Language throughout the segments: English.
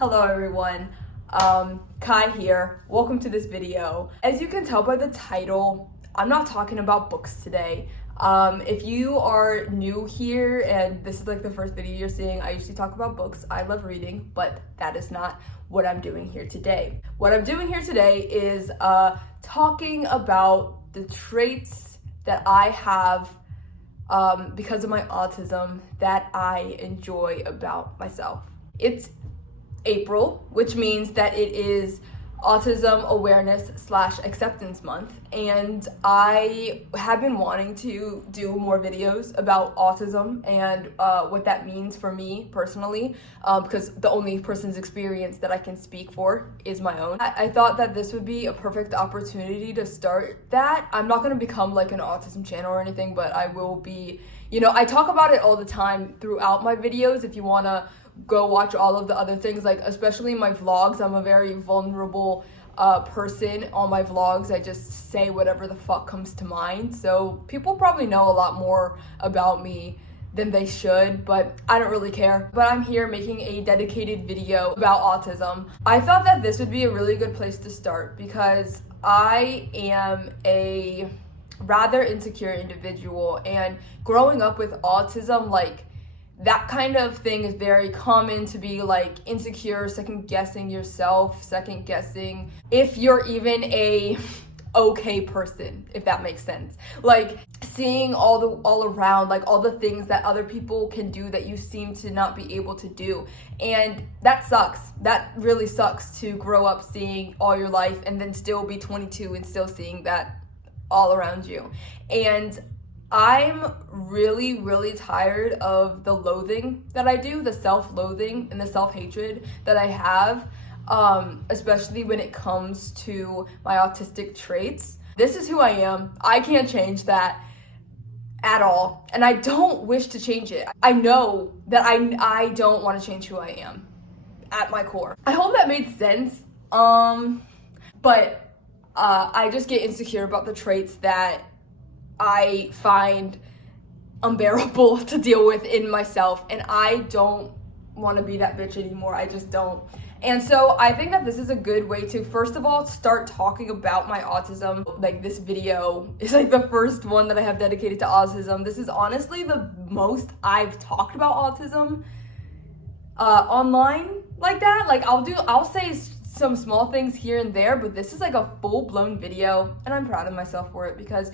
Hello everyone, Kai here. Welcome to this video. As you can tell by the title, I'm not talking about books today. If you are new here and this is like the first video you're seeing, I usually talk about books. I love reading, but that is not what I'm doing here today. What I'm doing here today is talking about the traits that I have because of my autism that I enjoy about myself. It's April, which means that it is Autism Awareness / Acceptance Month, and I have been wanting to do more videos about autism and what that means for me personally, because the only person's experience that I can speak for is my own. I thought that this would be a perfect opportunity to start that. I'm not going to become like an autism channel or anything, but I will be, I talk about it all the time throughout my videos. If you want to go watch all of the other things, like especially my vlogs, I'm a very vulnerable person on my vlogs. I just say whatever the fuck comes to mind, so people probably know a lot more about me than they should, but I don't really care. But I'm here making a dedicated video about autism. I thought that this would be a really good place to start because I am a rather insecure individual, and growing up with autism, like, that kind of thing is very common, to be like insecure, second guessing yourself, second guessing if you're even a okay person, if that makes sense. Like seeing all around, like all the things that other people can do that you seem to not be able to do. And that sucks. That really sucks, to grow up seeing all your life and then still be 22 and still seeing that all around you. And I'm really tired of the loathing that I do, the self-loathing and the self-hatred that I have, especially when it comes to my autistic traits. This is who I am. I can't change that at all, and I don't wish to change it. I know that I don't want to change who I am at my core. I hope that made sense, but I just get insecure about the traits that I find unbearable to deal with in myself, and I don't want to be that bitch anymore. I just don't. And so I think that this is a good way to, first of all, start talking about my autism. Like, this video is like the first one that I have dedicated to autism. This is honestly the most I've talked about autism online like that. Like, I'll say some small things here and there, but this is like a full-blown video, and I'm proud of myself for it, because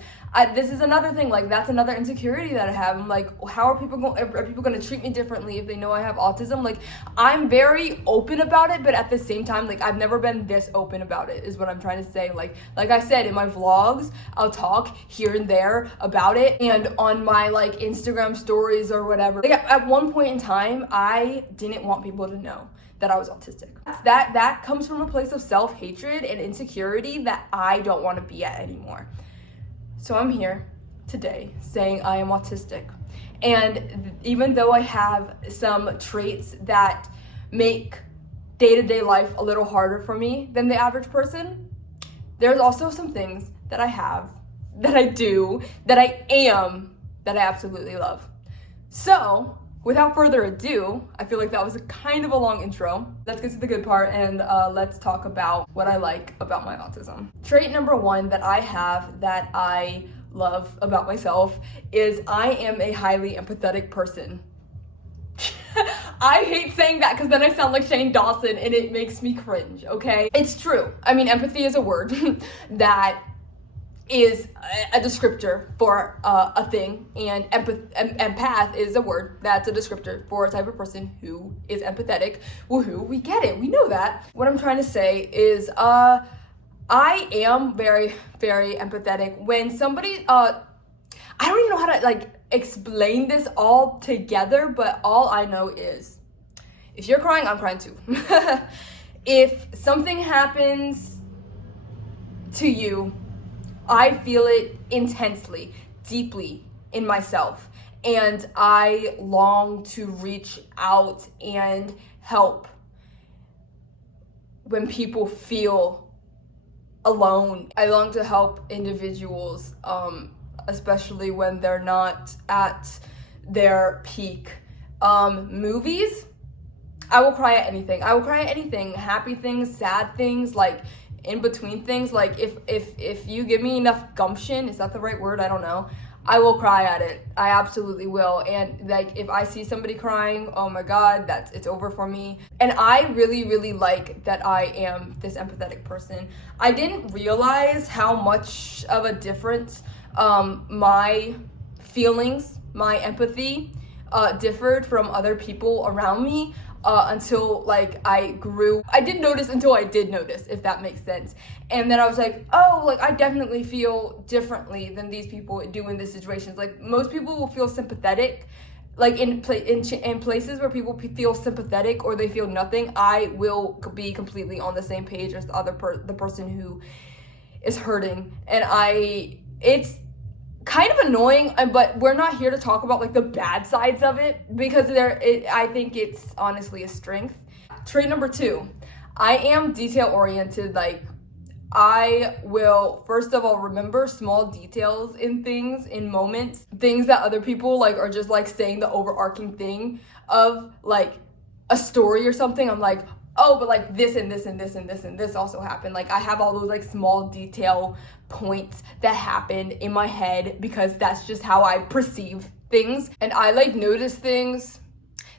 this is another thing, like, that's another insecurity that I have. I'm like, how are people going to treat me differently if they know I have autism? Like, I'm very open about it, but at the same time, like, I've never been this open about it, is what I'm trying to say. Like I said, in my vlogs, I'll talk here and there about it, and on my like Instagram stories or whatever. Like, at one point in time, I didn't want people to know that I was autistic. That comes from a place of self-hatred and insecurity that I don't want to be at anymore. So I'm here today saying I am autistic. And even though I have some traits that make day-to-day life a little harder for me than the average person, there's also some things that I have, that I do, that I am, that I absolutely love. So, without further ado, I feel like that was a kind of a long intro. Let's get to the good part, and let's talk about what I like about my autism. Trait number one that I have that I love about myself is I am a highly empathetic person. I hate saying that because then I sound like Shane Dawson and it makes me cringe, okay? It's true. I mean, empathy is a word that is a descriptor for a thing, and empath is a word that's a descriptor for a type of person who is empathetic. Woohoo, we get it, we know that. What I'm trying to say is I am very empathetic. When somebody I don't even know how to like explain this all together, but all I know is if you're crying, I'm crying too. If something happens to you, I feel it intensely, deeply in myself, and I long to reach out and help when people feel alone. I long to help individuals, especially when they're not at their peak. Movies I will cry at anything. I will cry at anything. Happy things, sad things, like in between things. Like if you give me enough gumption, is that the right word? I don't know. I will cry at it. I absolutely will. And like if I see somebody crying, oh my God, it's over for me. And I really, really like that I am this empathetic person. I didn't realize how much of a difference my feelings, my empathy differed from other people around me until like I grew. I didn't notice until I did notice, if that makes sense. And then I was like, oh, like I definitely feel differently than these people do in these situations. Like most people will feel sympathetic, like in places where people feel sympathetic or they feel nothing. I will be completely on the same page as the person who is hurting, and it's kind of annoying, but we're not here to talk about like the bad sides of it, because I think it's honestly a strength. Trait number 2, I am detail oriented. Like I will first of all remember small details in things, in moments, things that other people like are just like saying the overarching thing of like a story or something. I'm like, oh, but like this and this and this and this and this also happened. Like I have all those like small detail points that happened in my head because that's just how I perceive things. And I like notice things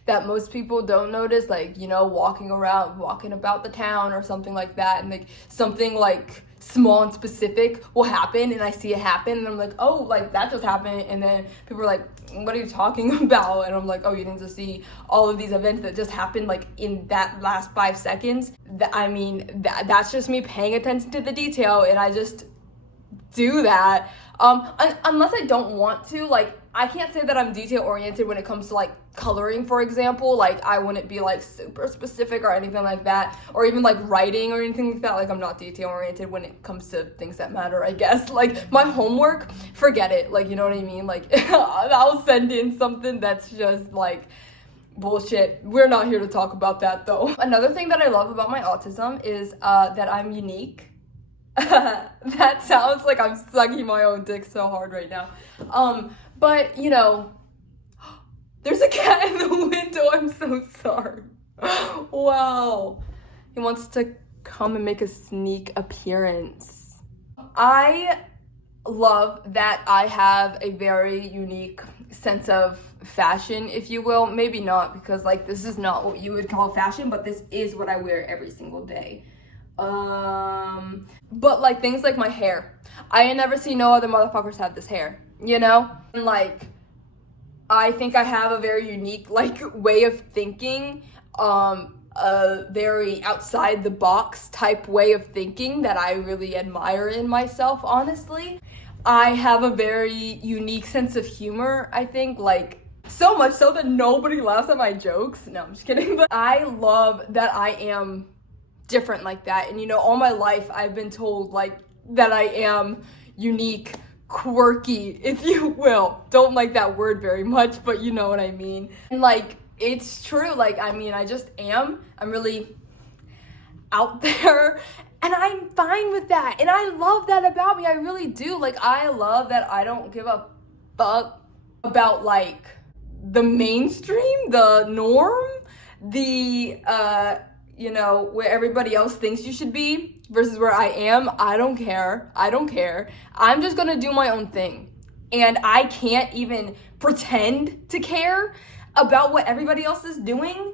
that most people don't notice, like, you know, walking about the town or something like that, and like something like small and specific will happen and I see it happen and I'm like, oh, like that just happened. And then people are like, what are you talking about? And I'm like, oh, you didn't just see all of these events that just happened like in that last 5 seconds. That's just me paying attention to the detail, and I just do that. Unless I don't want to. Like I can't say that I'm detail oriented when it comes to like coloring, for example. Like I wouldn't be like super specific or anything like that, or even like writing or anything like that. Like I'm not detail oriented when it comes to things that matter, I guess. Like my homework, forget it. Like, you know what I mean? Like I'll send in something that's just like bullshit. We're not here to talk about that though. Another thing that I love about my autism is that I'm unique. That sounds like I'm sucking my own dick so hard right now. But you know, there's a cat in the window. I'm so sorry. Wow. He wants to come and make a sneak appearance. I love that I have a very unique sense of fashion, if you will. Maybe not, because like this is not what you would call fashion, but this is what I wear every single day. But like things like my hair, I ain't never seen no other motherfuckers have this hair, you know? And like I think I have a very unique like way of thinking, a very outside the box type way of thinking that I really admire in myself, honestly. I have a very unique sense of humor, I think, like so much so that nobody laughs at my jokes. No, I'm just kidding. But I love that I am different like that. And you know, all my life I've been told like that I am unique, quirky, if you will. Don't like that word very much, but you know what I mean. And like it's true. Like I mean, I just am. I'm really out there, and I'm fine with that. And I love that about me. I really do. Like I love that I don't give a fuck about like the mainstream, the norm, the you know, where everybody else thinks you should be versus where I am. I don't care. I'm just gonna do my own thing. And I can't even pretend to care about what everybody else is doing.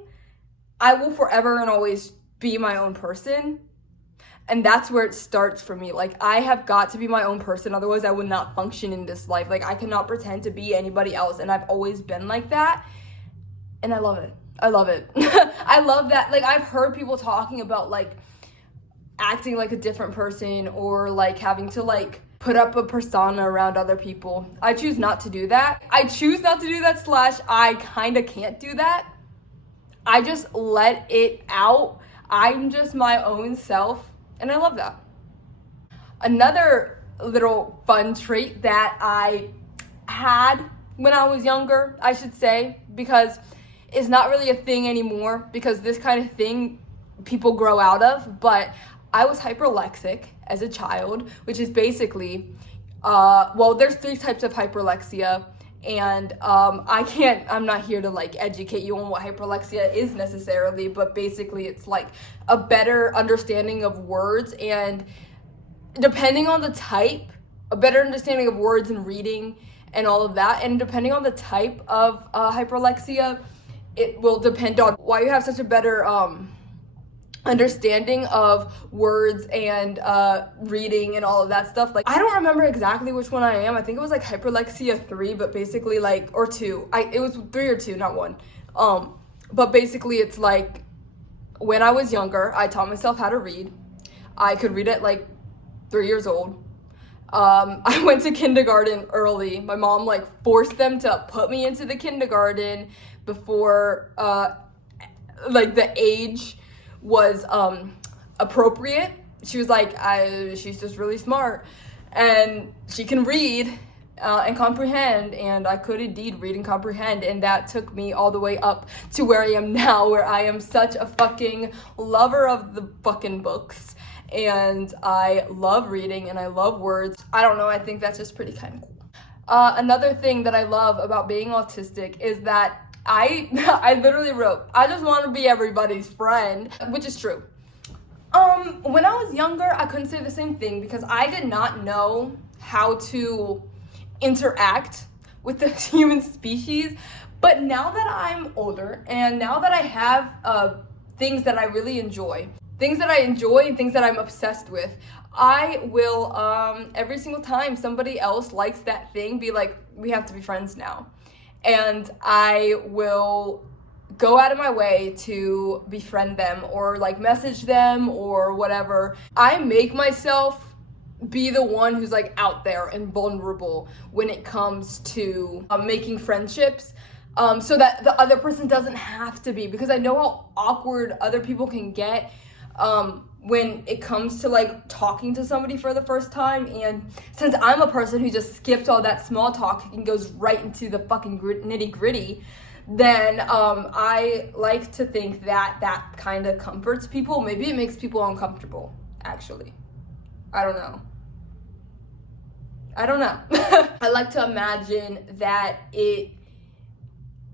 I will forever and always be my own person. And that's where it starts for me. Like I have got to be my own person, otherwise I would not function in this life. Like I cannot pretend to be anybody else, and I've always been like that. And I love it. I love it. I love that. Like I've heard people talking about like acting like a different person, or like having to like put up a persona around other people. I choose not to do that. I kind of can't do that. I just let it out. I'm just my own self, and I love that. Another little fun trait that I had when I was younger, I should say, because it's not really a thing anymore, because this kind of thing people grow out of, but I was hyperlexic as a child, which is basically, well, there's 3 types of hyperlexia, And I'm not here to like educate you on what hyperlexia is necessarily, but basically it's like a better understanding of words, and depending on the type, a better understanding of words and reading and all of that, and depending on the type of hyperlexia, it will depend on why you have such a better understanding of words and reading and all of that stuff. Like, I don't remember exactly which one I am. I think it was like hyperlexia 3, but basically like, or 2. It was 3 or 2, not 1. But basically it's like, when I was younger, I taught myself how to read. I could read at like 3 years old. I went to kindergarten early. My mom like forced them to put me into the kindergarten before like the age was appropriate. She was like, she's just really smart and she can read and comprehend, and I could indeed read and comprehend, and that took me all the way up to where I am now, where I am such a fucking lover of the fucking books, and I love reading and I love words. I don't know, I think that's just pretty kind of cool. Another thing that I love about being autistic is that I literally wrote, I just want to be everybody's friend, which is true. When I was younger, I couldn't say the same thing because I did not know how to interact with the human species. But now that I'm older, and now that I have things that I really enjoy, things that I enjoy and things that I'm obsessed with, I will, every single time somebody else likes that thing, be like, we have to be friends now. And I will go out of my way to befriend them or like message them or whatever. I make myself be the one who's like out there and vulnerable when it comes to making friendships, so that the other person doesn't have to be, because I know how awkward other people can get when it comes to like talking to somebody for the first time. And since I'm a person who just skips all that small talk and goes right into the fucking nitty gritty, then I like to think that that kind of comforts people. Maybe it makes people uncomfortable, actually. I don't know. I like to imagine that it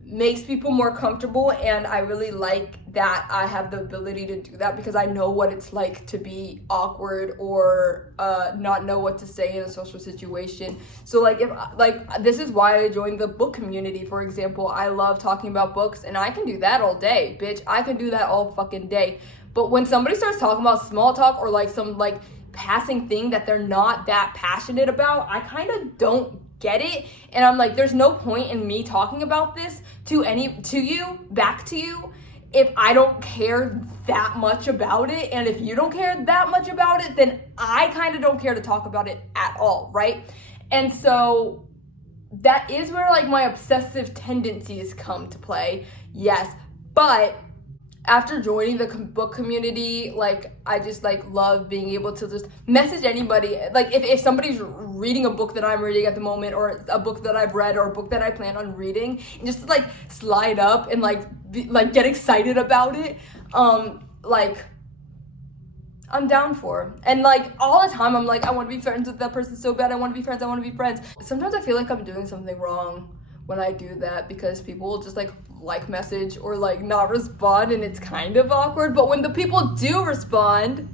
makes people more comfortable, and I really like that I have the ability to do that because I know what it's like to be awkward or not know what to say in a social situation. So like, if like, this is why I joined the book community, for example. I love talking about books, and I can do that all day, bitch. I can do that all fucking day. But when somebody starts talking about small talk or like some like passing thing that they're not that passionate about, I kind of don't get it, and I'm like, there's no point in me talking about this back to you if I don't care that much about it. And if you don't care that much about it, then I kind of don't care to talk about it at all, right? And so that is where like my obsessive tendencies come to play, yes. But after joining the book community, like, I just like love being able to just message anybody. Like, if somebody's reading a book that I'm reading at the moment, or a book that I've read, or a book that I plan on reading, and just like slide up and like get excited about it, like, I'm down for. And like all the time I'm like, I want to be friends with that person so bad. I want to be friends. Sometimes I feel like I'm doing something wrong when I do that, because people will just like message or like not respond, and it's kind of awkward. But when the people do respond,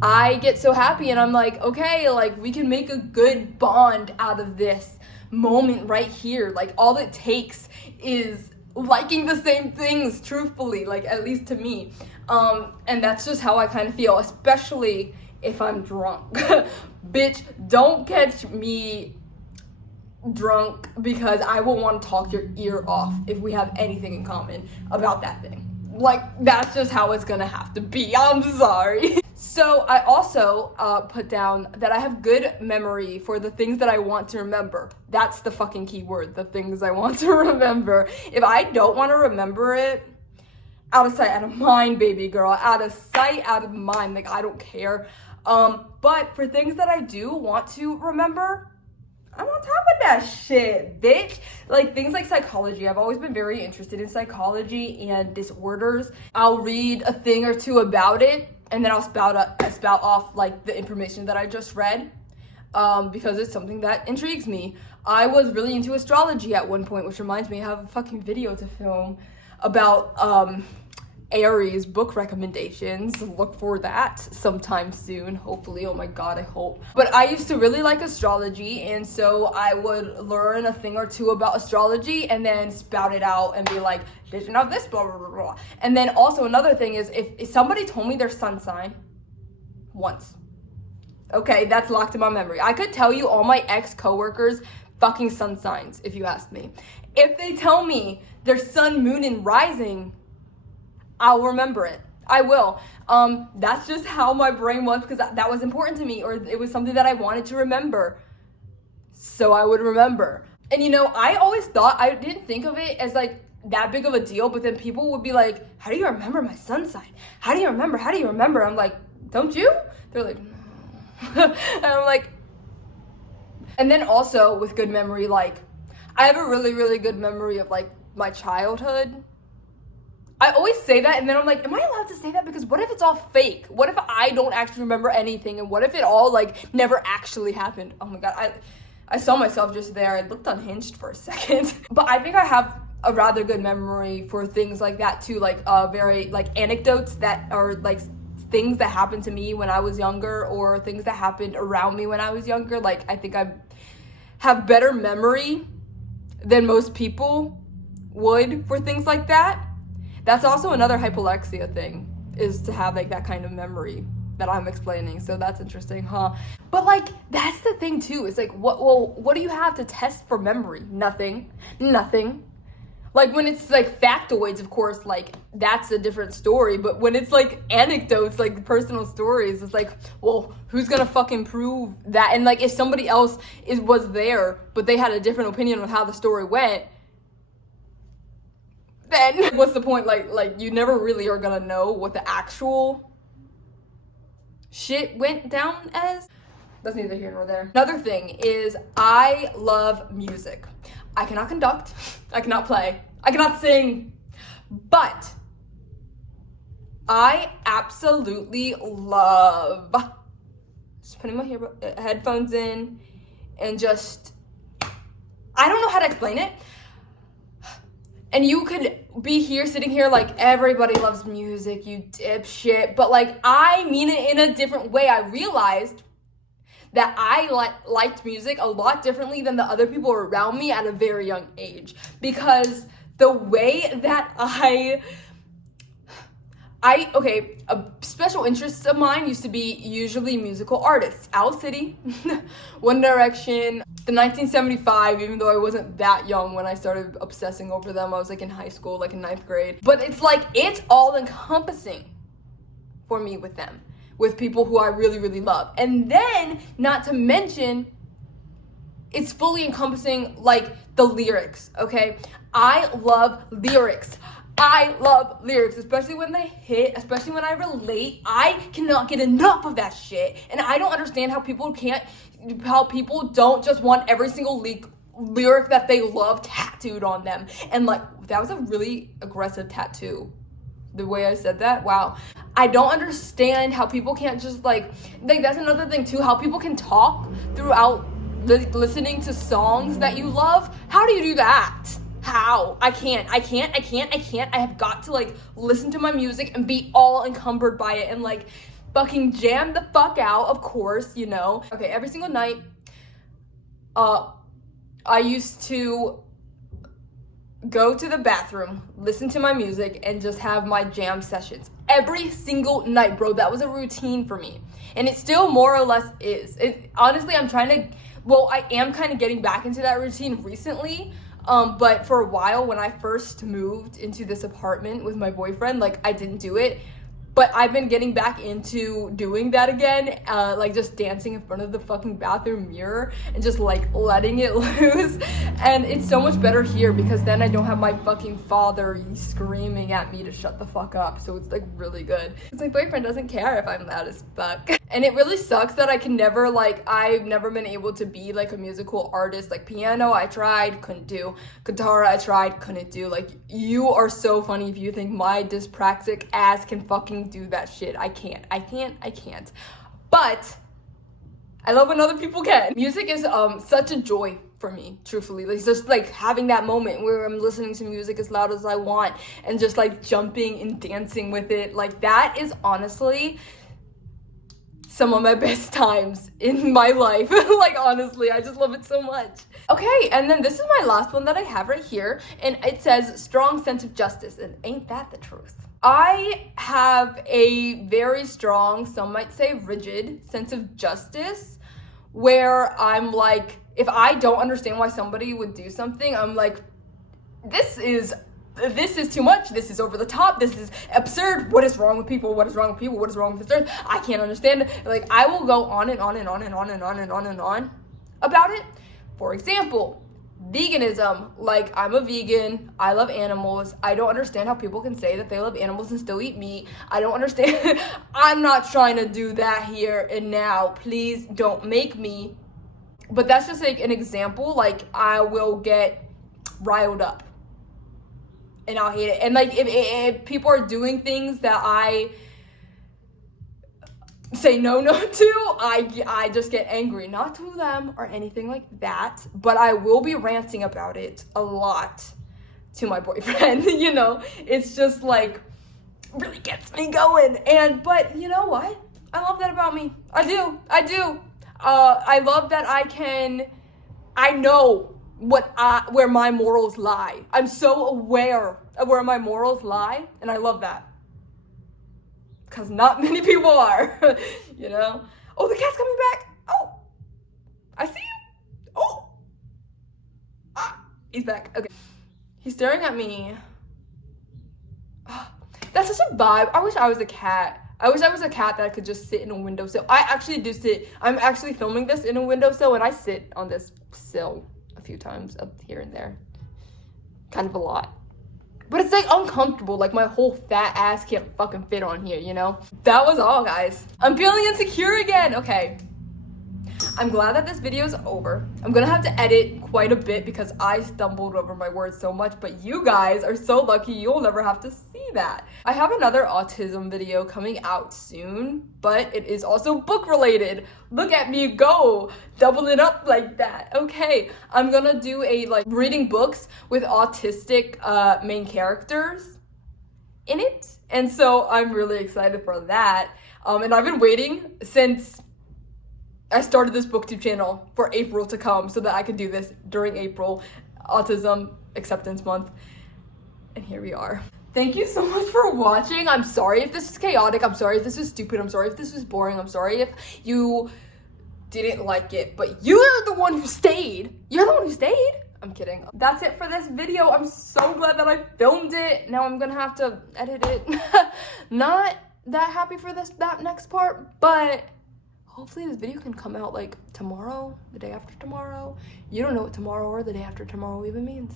I get so happy, and I'm like, okay, like, we can make a good bond out of this moment right here. Like, all it takes is liking the same things, truthfully, like, at least to me. And that's just how I kind of feel, especially if I'm drunk. Bitch, don't catch me drunk, because I will want to talk your ear off if we have anything in common about that thing. Like, that's just how it's gonna have to be. I'm sorry. So I also put down that I have good memory for the things that I want to remember. That's the fucking key word, the things I want to remember. If I don't want to remember it, out of sight, out of mind, baby girl. Out of sight, out of mind. Like, I don't care. But for things that I do want to remember, I'm on top of that shit, bitch. Like, things like psychology. I've always been very interested in psychology and disorders. I'll read a thing or two about it, and then I'll spout off like the information that I just read. because it's something that intrigues me. I was really into astrology at one point, which reminds me I have a fucking video to film about Aries book recommendations. Look for that sometime soon, hopefully. Oh my god, I hope. But I used to really like astrology, and so I would learn a thing or two about astrology and then spout it out and be like, did you know this, blah blah blah blah. And then also another thing is, if somebody told me their sun sign once, okay, that's locked in my memory. I could tell you all my ex-coworkers fucking sun signs if you asked me. If they tell me their sun, moon, and rising, I'll remember it. I will. That's just how my brain was, because that was important to me, or it was something that I wanted to remember. So I would remember. And you know, I always thought, I didn't think of it as like that big of a deal, but then people would be like, how do you remember my sun sign? How do you remember? How do you remember? I'm like, don't you? They're like, no. And I'm like, and then also with good memory, like, I have a really, really good memory of like my childhood. I always say that, and then I'm like, am I allowed to say that? Because what if it's all fake? What if I don't actually remember anything? And what if it all like never actually happened? Oh my god, I saw myself just there. I looked unhinged for a second. But I think I have a rather good memory for things like that too, like very like anecdotes that are like things that happened to me when I was younger, or things that happened around me when I was younger. Like, I think I have better memory than most people would for things like that. That's also another hypolexia thing, is to have like that kind of memory that I'm explaining. So that's interesting, huh? But like, that's the thing too. It's like, what do you have to test for memory? Nothing. Like, when it's like factoids, of course, like that's a different story. But when it's like anecdotes, like personal stories, it's like, well, who's gonna fucking prove that? And like, if somebody else was there, but they had a different opinion on how the story went, then what's the point? Like you never really are gonna know what the actual shit went down as. That's neither here nor there. Another thing is, I love music. I cannot conduct, I cannot play, I cannot sing, but I absolutely love just putting my headphones in and just, I don't know how to explain it. And you could be here, sitting here like, everybody loves music, you dipshit. But like, I mean it in a different way. I realized that I liked music a lot differently than the other people around me at a very young age. Because the way that okay, a special interest of mine used to be usually musical artists. Owl City, One Direction, the 1975, even though I wasn't that young when I started obsessing over them. I was like in high school, like in 9th grade. But it's like, it's all encompassing for me with them, with people who I really, really love. And then, not to mention, it's fully encompassing like the lyrics, okay? I love lyrics. Especially when they hit, especially when I relate. I cannot get enough of that shit. And I don't understand how people don't just want every single lyric that they love tattooed on them. And like, that was a really aggressive tattoo. The way I said that, wow. I don't understand how people can't just like that's another thing too, how people can talk throughout listening to songs that you love. How do you do that? How? I can't. I have got to like listen to my music and be all encumbered by it and like fucking jam the fuck out, of course, you know. Okay, every single night, I used to go to the bathroom, listen to my music, and just have my jam sessions. Every single night, bro. That was a routine for me. And it still more or less is. Honestly, I am kind of getting back into that routine recently. But for a while, when I first moved into this apartment with my boyfriend, like, I didn't do it. But I've been getting back into doing that again, like just dancing in front of the fucking bathroom mirror and just like letting it loose. And it's so much better here because then I don't have my fucking father screaming at me to shut the fuck up. So it's like really good. Because my boyfriend doesn't care if I'm loud as fuck. And it really sucks that I've never been able to be like a musical artist. Like piano, I tried, couldn't do. Guitar, I tried, couldn't do. Like, you are so funny if you think my dyspraxic ass can fucking do that shit. I can't. But I love when other people can. Music is such a joy for me, truthfully. Like, just like having that moment where I'm listening to music as loud as I want and just like jumping and dancing with it. Like, that is honestly some of my best times in my life. Like, honestly, I just love it so much. Okay, and then this is my last one that I have right here, and it says strong sense of justice, and ain't that the truth? I have a very strong, some might say rigid, sense of justice, where I'm like, if I don't understand why somebody would do something, I'm like, this is too much, this is over the top, this is absurd, what is wrong with people, what is wrong with people, what is wrong with this earth, I can't understand it. Like, I will go on and on and on and on and on and on and on about it. For example, veganism. Like, I'm a vegan, I love animals, I don't understand how people can say that they love animals and still eat meat. I don't understand. I'm not trying to do that here and now, please don't make me. But that's just like an example. Like, I will get riled up and I'll hate it. And like, if people are doing things that I say no to, I just get angry. Not to them or anything like that, but I will be ranting about it a lot to my boyfriend. You know, it's just like really gets me going. But you know what? I love that about me. I do. I love that I know where my morals lie. I'm so aware of where my morals lie, and I love that. Because not many people are, you know? Oh, the cat's coming back. Oh, I see you. Oh, he's back. Okay. He's staring at me. That's such a vibe. I wish I was a cat. I wish I was a cat that could just sit in a windowsill. I actually do sit. I'm actually filming this in a windowsill, and I sit on this sill a few times up here and there. Kind of a lot. But it's like uncomfortable, like my whole fat ass can't fucking fit on here, you know? That was all, guys. I'm feeling insecure again. Okay. I'm glad that this video is over. I'm gonna have to edit quite a bit because I stumbled over my words so much, but you guys are so lucky you'll never have to see that. I have another autism video coming out soon, but it is also book related. Look at me go, double it up like that. Okay, I'm gonna do a like reading books with autistic main characters in it. And so I'm really excited for that. And I've been waiting since I started this booktube channel for April to come so that I could do this during April, Autism Acceptance Month. And here we are. Thank you so much for watching. I'm sorry if this is chaotic. I'm sorry if this was stupid. I'm sorry if this was boring. I'm sorry if you didn't like it, but you're the one who stayed. You're the one who stayed. I'm kidding. That's it for this video. I'm so glad that I filmed it. Now I'm gonna have to edit it. Not that happy for that next part, but hopefully this video can come out like tomorrow, the day after tomorrow. You don't know what tomorrow or the day after tomorrow even means.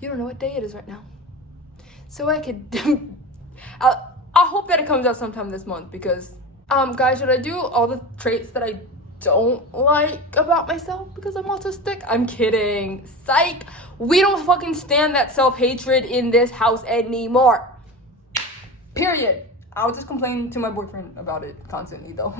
You don't know what day it is right now. So I could, I hope that it comes out sometime this month because, guys, should I do all the traits that I don't like about myself because I'm autistic? I'm kidding. Psych. We don't fucking stand that self-hatred in this house anymore. Period. I'll just complain to my boyfriend about it constantly though.